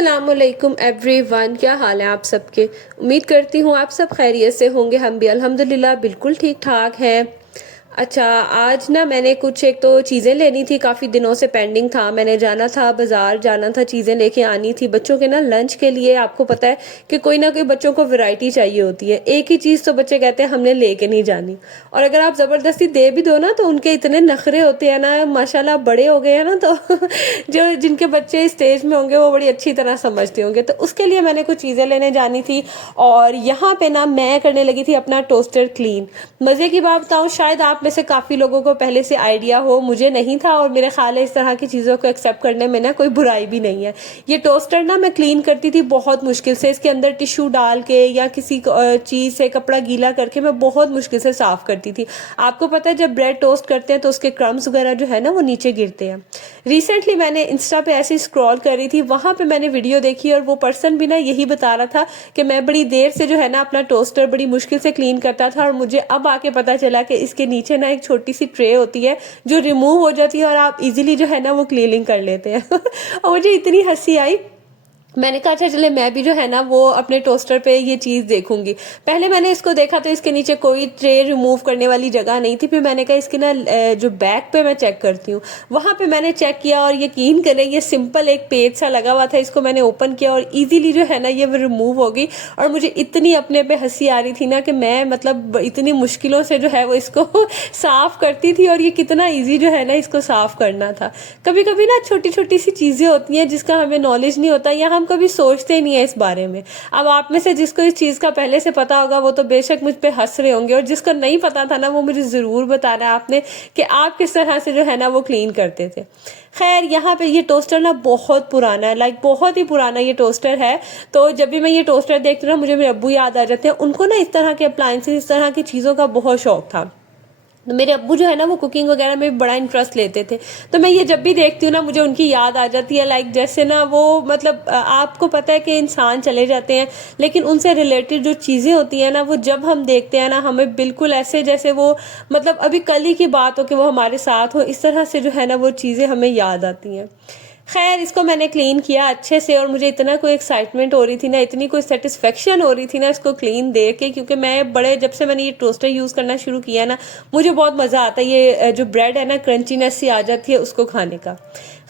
अस्सलामुअलैकुम एवरीवन, क्या हाल है आप सबके। उम्मीद करती हूँ आप सब खैरियत से होंगे। हम भी अल्हम्दुलिल्लाह बिल्कुल ठीक ठाक हैं। अच्छा, आज ना मैंने कुछ एक तो चीज़ें लेनी थी, काफ़ी दिनों से पेंडिंग था। मैंने जाना था बाज़ार, जाना था, चीज़ें लेके आनी थी बच्चों के ना लंच के लिए। आपको पता है कि कोई ना कोई बच्चों को वैरायटी चाहिए होती है। एक ही चीज़ तो बच्चे कहते हैं हमने लेके नहीं जानी, और अगर आप ज़बरदस्ती दे भी दो ना तो उनके इतने नखरे होते हैं ना, माशाल्लाह बड़े हो गए हैं ना, तो जो जिनके बच्चे स्टेज में होंगे वो बड़ी अच्छी तरह समझते होंगे। तो उसके लिए मैंने कुछ चीज़ें लेने जानी थी, और यहाँ पे ना मैं करने लगी थी अपना टोस्टर क्लीन। मज़े की बात बताऊँ, शायद आप में से काफ़ी लोगों को पहले से आइडिया हो, मुझे नहीं था, और मेरे ख्याल है इस तरह की चीज़ों को एक्सेप्ट करने में ना कोई बुराई भी नहीं है। ये टोस्टर ना मैं क्लीन करती थी बहुत मुश्किल से, इसके अंदर टिश्यू डाल के या किसी चीज़ से कपड़ा गीला करके मैं बहुत मुश्किल से साफ़ करती थी। आपको पता है जब ब्रेड टोस्ट करते हैं तो उसके क्रम्स वगैरह जो है ना वो नीचे गिरते हैं। रिसेंटली मैंने इंस्टा पे ऐसे स्क्रॉल कर रही थी, वहाँ पे मैंने वीडियो देखी, और वो पर्सन भी ना यही बता रहा था कि मैं बड़ी देर से जो है ना अपना टोस्टर बड़ी मुश्किल से क्लीन करता था, और मुझे अब आके पता चला कि इसके नीचे ना एक छोटी सी ट्रे होती है जो रिमूव हो जाती है, और आप इजीली जो है ना वो क्लीनिंग कर लेते हैं। और मुझे इतनी हंसी आई, मैंने कहा अच्छा चले मैं भी जो है ना वो अपने टोस्टर पे ये चीज़ देखूंगी। पहले मैंने इसको देखा तो इसके नीचे कोई ट्रे रिमूव करने वाली जगह नहीं थी। फिर मैंने कहा इसके ना जो बैक पे मैं चेक करती हूँ, वहाँ पे मैंने चेक किया, और यकीन करें ये सिंपल एक पेज सा लगा हुआ था। इसको मैंने ओपन किया और इजीली जो है ना ये रिमूव हो गई, और मुझे इतनी अपने पे हंसी आ रही थी ना कि मैं मतलब इतनी मुश्किलों से जो है वो इसको साफ करती थी, और ये कितना ईजी जो है ना इसको साफ करना था। कभी कभी ना छोटी छोटी सी चीज़ें होती हैं जिसका हमें नॉलेज नहीं होता, या हम कभी सोचते ही नहीं है इस बारे में। अब आप में से जिसको इस चीज़ का पहले से पता होगा वो तो बेशक मुझ पे हंस रहे होंगे, और जिसको नहीं पता था ना वो मुझे ज़रूर बताना है आपने कि आप किस तरह से जो है ना वो क्लीन करते थे। खैर, यहाँ पे ये टोस्टर ना बहुत पुराना है, लाइक बहुत ही पुराना ये टोस्टर है। तो जब भी मैं ये टोस्टर देखती हूँ ना मुझे मेरे अब्बू याद आ जाते हैं। उनको ना इस तरह के अप्लायंसेस, इस तरह की चीज़ों का बहुत शौक था। तो मेरे अब्बू जो है ना वो कुकिंग वगैरह में बड़ा इंटरेस्ट लेते थे। तो मैं ये जब भी देखती हूँ ना मुझे उनकी याद आ जाती है, लाइक जैसे ना वो मतलब आपको पता है कि इंसान चले जाते हैं, लेकिन उनसे रिलेटेड जो चीज़ें होती हैं ना वो जब हम देखते हैं ना हमें बिल्कुल ऐसे जैसे वो मतलब अभी कल ही की बात हो कि वो हमारे साथ हो, इस तरह से जो है ना वो चीज़ें हमें याद आती हैं। खैर, इसको मैंने क्लीन किया अच्छे से, और मुझे इतना कोई एक्साइटमेंट हो रही थी ना, इतनी कोई सेटिस्फेक्शन हो रही थी ना इसको क्लीन देख के, क्योंकि मैं बड़े जब से मैंने ये टोस्टर यूज़ करना शुरू किया ना मुझे बहुत मज़ा आता है। ये जो ब्रेड है ना क्रंचीनेस सी आ जाती है उसको खाने का।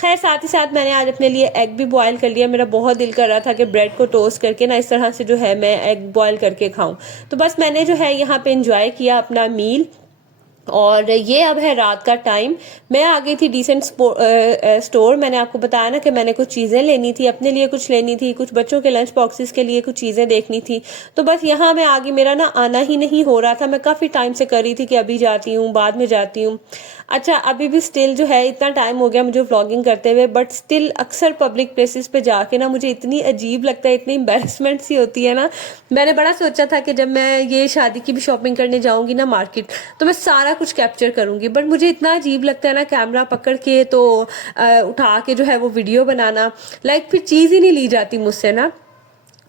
खैर, साथ ही साथ मैंने आज अपने लिए एग भी बॉयल कर लिया। मेरा बहुत दिल कर रहा था कि ब्रेड को टोस्ट करके ना इस तरह से जो है मैं एग बॉयल करके खाऊं। तो बस मैंने जो है यहाँ पे इंजॉय किया अपना मील। और ये अब है रात का टाइम। मैं आ गई थी डिसेंट स्टोर। मैंने आपको बताया ना कि मैंने कुछ चीज़ें लेनी थी, अपने लिए कुछ लेनी थी, कुछ बच्चों के लंच बॉक्सेस के लिए कुछ चीज़ें देखनी थी। तो बस यहाँ मैं आ गई, मेरा ना आना ही नहीं हो रहा था। मैं काफ़ी टाइम से कर रही थी कि अभी जाती हूँ, बाद में जाती हूँ। अच्छा, अभी भी स्टिल जो है इतना टाइम हो गया मुझे व्लॉगिंग करते हुए, बट स्टिल अक्सर पब्लिक प्लेसेस पे जाके ना मुझे इतनी अजीब लगता है, इतनी एम्बेरसमेंट सी होती है ना। मैंने बड़ा सोचा था कि जब मैं ये शादी की भी शॉपिंग करने जाऊंगी ना मार्केट, तो मैं सारा कुछ कैप्चर करूंगी, बट मुझे इतना अजीब लगता है ना कैमरा पकड़ के तो उठा के जो है वो वीडियो बनाना, लाइक फिर चीज़ ही नहीं ली जाती मुझसे ना।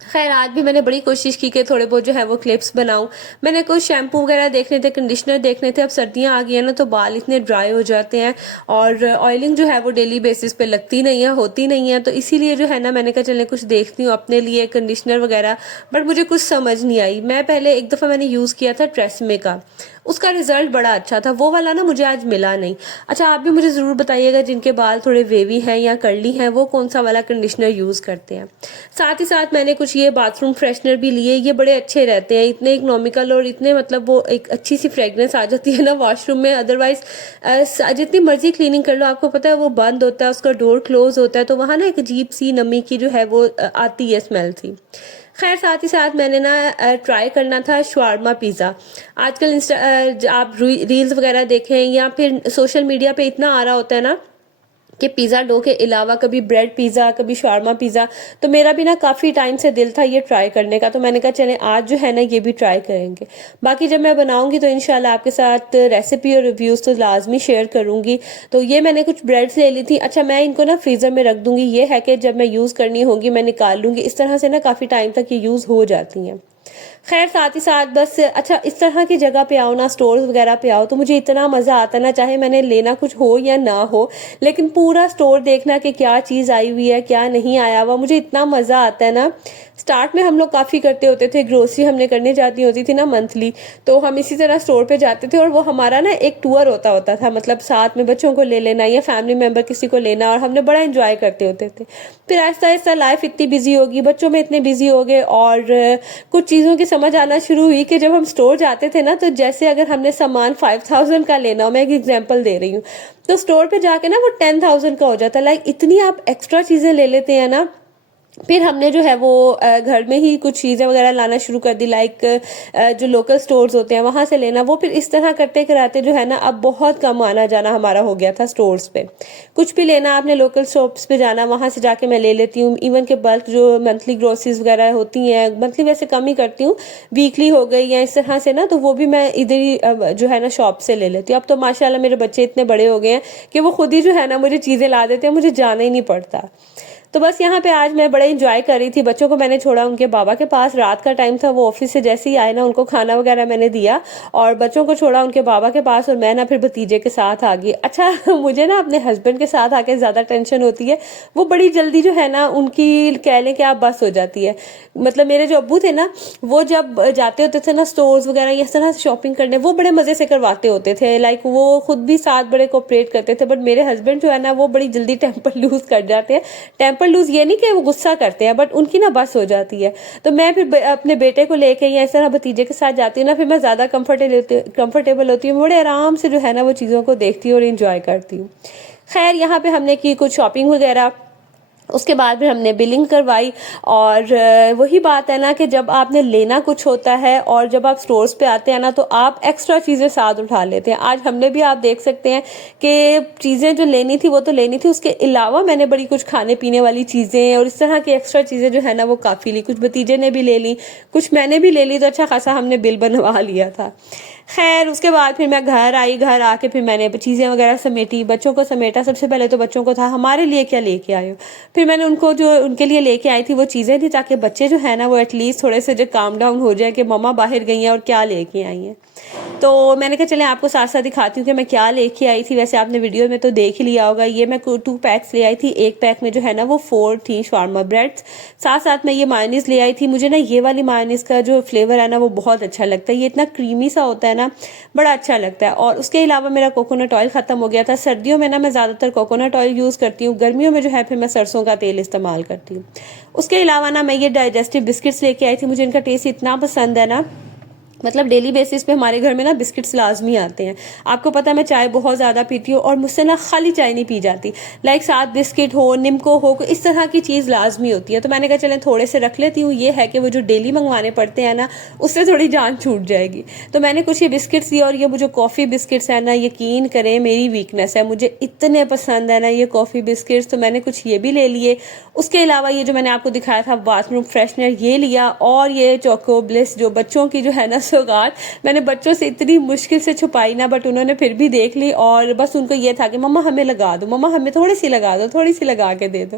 खैर, आज भी मैंने बड़ी कोशिश की कि थोड़े बहुत जो है वो क्लिप्स बनाऊं। मैंने कुछ शैम्पू वगैरह देखने थे, कंडीशनर देखने थे। अब सर्दियां आ गई हैं ना तो बाल इतने ड्राई हो जाते हैं, और ऑयलिंग जो है वो डेली बेसिस पे लगती नहीं है, होती नहीं है। तो इसीलिए जो है ना मैंने कहा चले कुछ देखती हूँ अपने लिए कंडीशनर वगैरह, बट मुझे कुछ समझ नहीं आई। मैं पहले एक दफ़ा मैंने यूज़ किया था ट्रेसमे का, उसका रिजल्ट बड़ा अच्छा था। वो वाला ना मुझे आज मिला नहीं। अच्छा, आप भी मुझे ज़रूर बताइएगा जिनके बाल थोड़े वेवी हैं या कर्ली हैं वो कौन सा वाला कंडीशनर यूज़ करते हैं। साथ ही साथ मैंने कुछ ये बाथरूम फ्रेशनर भी लिए। ये बड़े अच्छे रहते हैं, इतने इकोनॉमिकल, और इतने मतलब वो एक अच्छी सी फ्रेगनेंस आ जाती है ना वॉशरूम में। अदरवाइज जितनी मर्जी क्लीनिंग कर लो आपको पता है वो बंद होता है, उसका डोर क्लोज होता है, तो वहाँ ना एक अजीब सी नमी की जो है वो आती है, स्मेल सी। खैर, साथ ही साथ मैंने ना ट्राई करना था शवारमा पिज़्ज़ा। आजकल आप रील्स वगैरह देखें या फिर सोशल मीडिया पे इतना आ रहा होता है ना कि पिज़्ज़ा डो के अलावा कभी ब्रेड पिज़्ज़ा, कभी शवारमा पिज़्ज़ा। तो मेरा भी ना काफ़ी टाइम से दिल था ये ट्राई करने का, तो मैंने कहा चलें आज जो है ना ये भी ट्राई करेंगे। बाकी जब मैं बनाऊंगी तो इंशाल्लाह आपके साथ रेसिपी और रिव्यूज़ तो लाजमी शेयर करूंगी। तो ये मैंने कुछ ब्रेड्स ले ली थी। अच्छा, मैं इनको ना फ्रीज़र में रख दूंगी। ये है कि जब मैं यूज़ करनी होगी मैं निकाल लूंगी। इस तरह से ना काफ़ी टाइम तक ये यूज़ हो जाती हैं। खैर साथ ही साथ बस अच्छा इस तरह की जगह पे आओ ना, स्टोर्स वगैरह पे आओ, तो मुझे इतना मज़ा आता ना, चाहे मैंने लेना कुछ हो या ना हो, लेकिन पूरा स्टोर देखना कि क्या चीज़ आई हुई है क्या नहीं आया हुआ, मुझे इतना मज़ा आता है ना। स्टार्ट में हम लोग काफ़ी करते होते थे, ग्रोसरी हमने करने जाती होती थी ना मंथली, तो हम इसी तरह स्टोर पे जाते थे और वो हमारा ना एक टूर होता होता था, मतलब साथ में बच्चों को ले लेना या फैमिली मेम्बर किसी को लेना, और हमने बड़ा इंजॉय करते होते थे। फिर आहिस्ता आहिस्ता लाइफ इतनी बिजी होगी, बच्चों में इतने बिजी हो गए, और कुछ चीज़ों की समझ आना शुरू हुई कि जब हम स्टोर जाते थे ना, तो जैसे अगर हमने सामान 5000 का लेना हो, मैं एक एग्जांपल दे रही हूँ, तो स्टोर पे जाके ना वो 10,000 का हो जाता है। लाइक इतनी आप एक्स्ट्रा चीज़ें ले लेते हैं ना। फिर हमने जो है वो घर में ही कुछ चीज़ें वगैरह लाना शुरू कर दी, लाइक जो लोकल स्टोर्स होते हैं वहाँ से लेना। वो फिर इस तरह करते कराते जो है ना, अब बहुत कम आना जाना हमारा हो गया था स्टोर्स पे। कुछ भी लेना आपने लोकल शॉप्स पे जाना, वहाँ से जाके मैं ले लेती हूँ। इवन के बल्क जो मंथली ग्रोसरीज वगैरह होती हैं, मंथली वैसे कम ही करती हूँ, वीकली हो गई या इस तरह से ना, तो वो भी मैं इधर ही जो है ना शॉप से ले लेती हूँ। अब तो माशाल्लाह मेरे बच्चे इतने बड़े हो गए हैं कि वो खुद ही जो है ना मुझे चीज़ें ला देते हैं, मुझे जाना ही नहीं पड़ता। तो बस यहाँ पे आज मैं बड़ा इंजॉय कर रही थी। बच्चों को मैंने छोड़ा उनके बाबा के पास, रात का टाइम था, वो ऑफिस से जैसे ही आए ना, उनको खाना वगैरह मैंने दिया और बच्चों को छोड़ा उनके बाबा के पास, और मैं ना फिर भतीजे के साथ आ गई। अच्छा मुझे ना अपने हस्बैंड के साथ आके ज़्यादा टेंशन होती है, वो बड़ी जल्दी जो है ना उनकी कह लें कि आप बस हो जाती है। मतलब मेरे जो अब्बू थे ना, वो जब जाते होते थे ना स्टोर्स वगैरह इस तरह से शॉपिंग करने, वो बड़े मज़े से करवाते होते थे, लाइक वो खुद भी साथ बड़े कोऑपरेट करते थे। बट मेरे हस्बैंड जो है ना, वो बड़ी जल्दी टेम्पर लूज कर जाते हैं। टेम्पर लूज ये नहीं कि वो गुस्सा करते हैं, बट उनकी ना बस हो जाती है। तो मैं फिर अपने बेटे को लेके या इस तरह भतीजे के साथ जाती हूँ ना, फिर मैं ज़्यादा कंफर्टेबल होती हूँ, बड़े आराम से जो है ना वो चीज़ों को देखती हूँ और इंजॉय करती हूँ। खैर यहाँ पे हमने की कुछ शॉपिंग वगैरह, उसके बाद फिर हमने बिलिंग करवाई। और वही बात है ना कि जब आपने लेना कुछ होता है और जब आप स्टोर्स पे आते हैं ना, तो आप एक्स्ट्रा चीज़ें साथ उठा लेते हैं। आज हमने भी, आप देख सकते हैं कि चीज़ें जो लेनी थी वो तो लेनी थी, उसके अलावा मैंने बड़ी कुछ खाने पीने वाली चीज़ें और इस तरह की एक्स्ट्रा चीज़ें जो है ना वो काफ़ी ली। कुछ भतीजे ने भी ले ली, कुछ मैंने भी ले ली, तो अच्छा खासा हमने बिल बनवा लिया था। खैर उसके बाद फिर मैं घर आई, घर आके फिर मैंने चीज़ें वगैरह समेटी, बच्चों को समेटा। सबसे पहले तो बच्चों को था हमारे लिए क्या लेके आए हो, फिर मैंने उनको जो उनके लिए लेके आई थी वो चीज़ें थी, ताकि बच्चे जो है ना वो एटलीस्ट थोड़े से जो काम डाउन हो जाए कि मम्मा बाहर गई हैं और क्या लेके आई हैं। तो मैंने कहा चलें आपको साथ साथ दिखाती हूँ कि मैं क्या लेके आई थी। वैसे आपने वीडियो में तो देख ही लिया होगा। ये मैं 2 पैक्स ले आई थी, एक पैक में जो है ना वो 4 थी शावरमा ब्रेड्स, साथ साथ मैं ये मायोनीज ले आई थी। मुझे ना ये वाली मायोनीज का जो फ्लेवर है ना वो बहुत अच्छा लगता है, ये इतना क्रीमी सा होता है ना, बड़ा अच्छा लगता है। और उसके अलावा मेरा कोकोनट ऑयल ख़त्म हो गया था। सर्दियों में ना मैं ज़्यादातर कोकोनट ऑयल यूज़ करती हूँ, गर्मियों में जो है फिर मैं सरसों का तेल इस्तेमाल करती हूँ। उसके अलावा ना मैं ये डाइजेस्टिव बिस्किट्स लेके आई थी, मुझे इनका टेस्ट इतना पसंद है ना, मतलब डेली बेसिस पे हमारे घर में ना बिस्किट्स लाजमी आते हैं। आपको पता है मैं चाय बहुत ज़्यादा पीती हूँ और मुझसे ना खाली चाय नहीं पी जाती, लाइक साथ बिस्किट हो, निम्को हो, इस तरह की चीज़ लाजमी होती है। तो मैंने कहा चलें थोड़े से रख लेती हूँ, ये है कि वो जो डेली मंगवाने पड़ते हैं ना उससे थोड़ी जान छूट जाएगी। तो मैंने कुछ ये बिस्किट्स लिए, और ये जो कॉफ़ी बिस्किट्स है ना, यकीन करें मेरी वीकनेस है, मुझे इतने पसंद है ना ये कॉफ़ी बिस्किट्स, तो मैंने कुछ ये भी ले लिए। उसके अलावा ये जो मैंने आपको दिखाया था बाथरूम फ्रेशनर ये लिया, और ये चोको ब्लिस जो बच्चों की जो है ना सौगात, मैंने बच्चों से इतनी मुश्किल से छुपाई ना, बट उन्होंने फिर भी देख ली, और बस उनको ये था कि मम्मा हमें लगा दो, मम्मा हमें थोड़ी सी लगा दो, थोड़ी सी लगा के दे दो।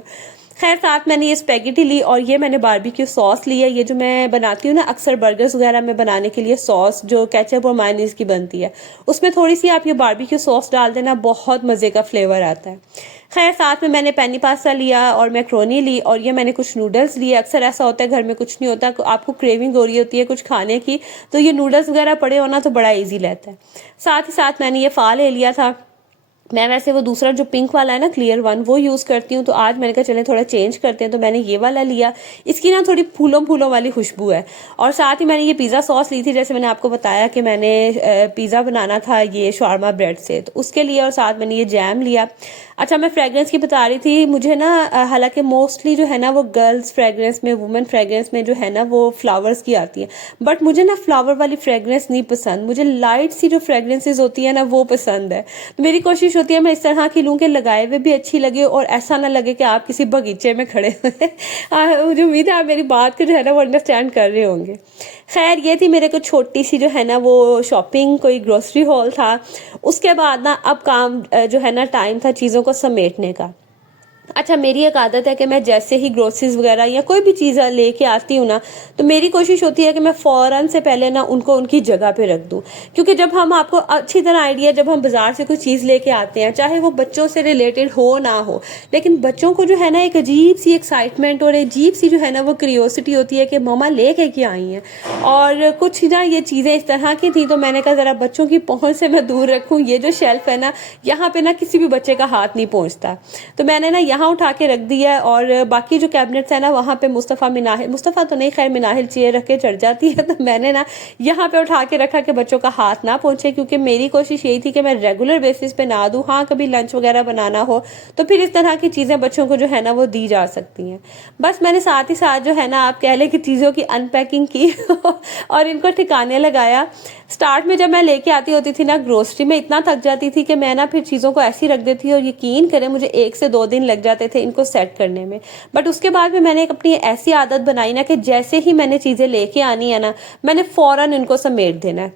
खैर साथ मैंने ये स्पेगेटी ली, और ये मैंने बारबेक्यू सॉस ली है। ये जो मैं बनाती हूँ ना अक्सर बर्गर्स वगैरह में बनाने के लिए, सॉस जो केचप और मायोनीज की बनती है, उसमें थोड़ी सी आप ये बारबेक्यू सॉस डाल देना, बहुत मज़े का फ्लेवर आता है। खैर साथ में मैंने पेनी पास्ता लिया और मैक्रोनी ली, और ये मैंने कुछ नूडल्स लिए। अक्सर ऐसा होता है घर में कुछ नहीं होता, आपको क्रेविंग हो रही होती है कुछ खाने की, तो ये नूडल्स वगैरह पड़े होना तो बड़ा इजी रहता है। साथ ही साथ मैंने ये फ़ा ले लिया था। मैं वैसे वो दूसरा जो पिंक वाला है ना क्लियर वन, वो यूज़ करती हूँ, तो आज मैंने कहा चले थोड़ा चेंज करते हैं, तो मैंने ये वाला लिया। इसकी ना थोड़ी फूलों फूलों वाली खुशबू है। और साथ ही मैंने ये पिज़्ज़ा सॉस ली थी, जैसे मैंने आपको बताया कि मैंने पिज़्ज़ा बनाना था ये शावरमा ब्रेड से, तो उसके लिए। और साथ मैंने ये जैम लिया। अच्छा मैं फ्रेगरेंस की बता रही थी, मुझे ना हालांकि मोस्टली जो है ना वो गर्ल्स फ्रेगरेंस में, वुमेन फ्रेगरेंस में जो है ना वो फ्लावर्स की आती है, बट मुझे ना फ्लावर वाली फ्रेगरेंस नहीं पसंद, मुझे लाइट सी जो फ्रेगरेंसेज होती है ना वो पसंद है। तो मेरी कोशिश होती है मैं इस तरह की लूँ कि लगाए हुए भी अच्छी लगे और ऐसा ना लगे कि आप किसी बगीचे में खड़े हुए। मुझे उम्मीद है आप मेरी बात को जो है ना वो अंडरस्टैंड कर रहे होंगे। खैर ये थी मेरे को छोटी सी जो है ना वो शॉपिंग, कोई ग्रोसरी हॉल था। उसके बाद ना अब काम जो है ना टाइम था चीज़ों को समेटने का। अच्छा, मेरी एक आदत है कि मैं जैसे ही ग्रोसरीज वगैरह या कोई भी चीज़ लेके आती हूँ ना, तो मेरी कोशिश होती है कि मैं फ़ौरन से पहले ना उनको उनकी जगह पे रख दूँ। क्योंकि जब हम आपको अच्छी तरह आइडिया, जब हम बाज़ार से कोई चीज़ लेके आते हैं, चाहे वो बच्चों से रिलेटेड हो ना हो, लेकिन बच्चों को जो है ना एक अजीब-सी एक्साइटमेंट और अजीब-सी जो है ना वो क्यूरियोसिटी होती है कि मम्मा लेके क्या आई हैं। और कुछ ना ये चीज़ें इस तरह की थी, तो मैंने कहा ज़रा बच्चों की पहुँच से मैं दूर रखूँ, ये जो शेल्फ़ है ना, यहाँ पे ना किसी भी बच्चे का हाथ नहीं पहुँचता। तो मैंने ना यहाँ उठा के रख दिया है, और बाकी जो कैबिनेट्स है ना वहाँ पे मुस्तफ़ा मिनाहिल, मुस्तफ़ा तो नहीं खैर, मिनाहिल चेयर रख के चढ़ जाती है, तो मैंने ना यहाँ पे उठा के रखा कि बच्चों का हाथ ना पहुँचे, क्योंकि मेरी कोशिश यही थी कि मैं रेगुलर बेसिस पे ना दूँ। हाँ, कभी लंच वगैरह बनाना हो तो फिर इस तरह की चीज़ें बच्चों को जो है ना वो दी जा सकती हैं। बस मैंने साथ ही साथ जो है ना आप कह लें कि चीज़ों की अनपैकिंग की और इनको ठिकाने लगाया। स्टार्ट में जब मैं लेके आती होती थी ना ग्रोसरी में, इतना थक जाती थी कि मैं ना फिर चीज़ों को ऐसी रख देती, और यकीन करें मुझे 1 से 2 दिन लग जाते थे इनको सेट करने में। बट उसके बाद में मैंने एक अपनी ऐसी आदत बनाई ना कि जैसे ही मैंने चीज़ें लेके आनी है ना, मैंने फ़ौरन इनको समेट देना है।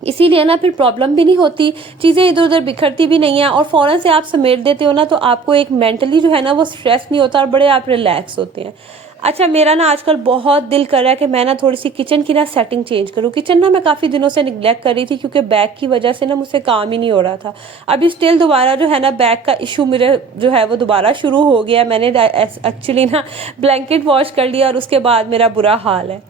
इसीलिए ना फिर प्रॉब्लम भी नहीं होती, चीज़ें इधर उधर बिखरती भी नहीं है, और फ़ौरन से आप समेट देते हो ना, तो आपको एक मेंटली जो है ना वो स्ट्रेस नहीं होता, और बड़े आप रिलैक्स होते हैं। अच्छा, मेरा ना आजकल बहुत दिल कर रहा है कि मैं ना थोड़ी सी किचन की ना सेटिंग चेंज करूँ। किचन ना मैं काफ़ी दिनों से निगलेक्ट कर रही थी, क्योंकि बैग की वजह से ना मुझसे काम ही नहीं हो रहा था। अभी स्टिल दोबारा जो है ना बैग का इशू मेरे जो है वो दोबारा शुरू हो गया है। मैंने एक्चुअली ना ब्लैंकेट वॉश कर लिया, और उसके बाद मेरा बुरा हाल है।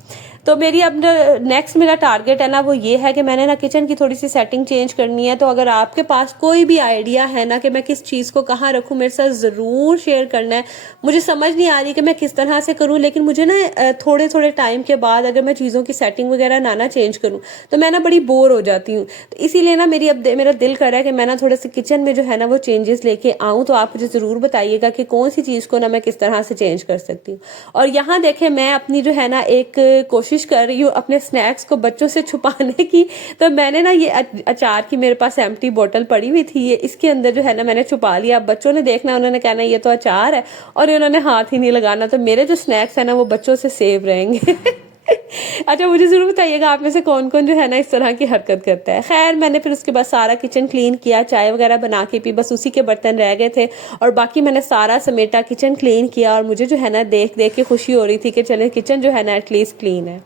तो मेरी अब नेक्स्ट मेरा टारगेट है ना वो ये है कि मैंने ना किचन की थोड़ी सी सेटिंग चेंज करनी है। तो अगर आपके पास कोई भी आइडिया है ना कि मैं किस चीज़ को कहाँ रखूँ, मेरे साथ ज़रूर शेयर करना है। मुझे समझ नहीं आ रही कि मैं किस तरह से करूँ, लेकिन मुझे ना थोड़े थोड़े टाइम के बाद अगर मैं चीज़ों की सेटिंग वगैरह ना चेंज करूँ, तो मैं ना बड़ी बोर हो जाती हूँ। तो इसीलिए ना मेरा दिल कर रहा है कि मैं ना थोड़ा सा किचन में जो है ना वो चेंजेस लेके आऊँ। तो आप मुझे ज़रूर बताइएगा कि कौन सी चीज़ को ना मैं किस तरह से चेंज कर सकती हूँ। और यहाँ देखें, मैं अपनी जो है ना एक कोशिश कर रही हूँ अपने स्नैक्स को बच्चों से छुपाने की। तो मैंने ना ये अचार की मेरे पास एम्प्टी बोतल पड़ी हुई थी, ये इसके अंदर जो है ना मैंने छुपा लिया। अब बच्चों ने देखना, उन्होंने कहना ये तो अचार है, और इन्होंने हाथ ही नहीं लगाना। तो मेरे जो स्नैक्स है ना वो बच्चों से सेव रहेंगे। अच्छा, मुझे ज़रूर बताइएगा आप में से कौन कौन जो है ना इस तरह की हरकत करता है। खैर, मैंने फिर उसके बाद सारा किचन क्लीन किया, चाय वगैरह बना के पी, बस उसी के बर्तन रह गए थे, और बाकी मैंने सारा समेटा, किचन क्लीन किया। और मुझे जो है ना देख देख के खुशी हो रही थी कि चले किचन जो है ना एटलीस्ट क्लीन है।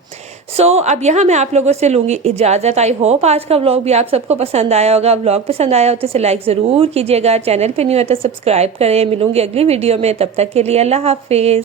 अब यहाँ मैं आप लोगों से लूँगी इजाज़त। आई होप आज का व्लॉग भी आप सबको पसंद आया होगा। व्लॉग पसंद आया हो तो इसे लाइक ज़रूर कीजिएगा, चैनल पे न्यू है तो सब्सक्राइब करें। मिलूंगी अगली वीडियो में, तब तक के लिए अल्लाह हाफिज़।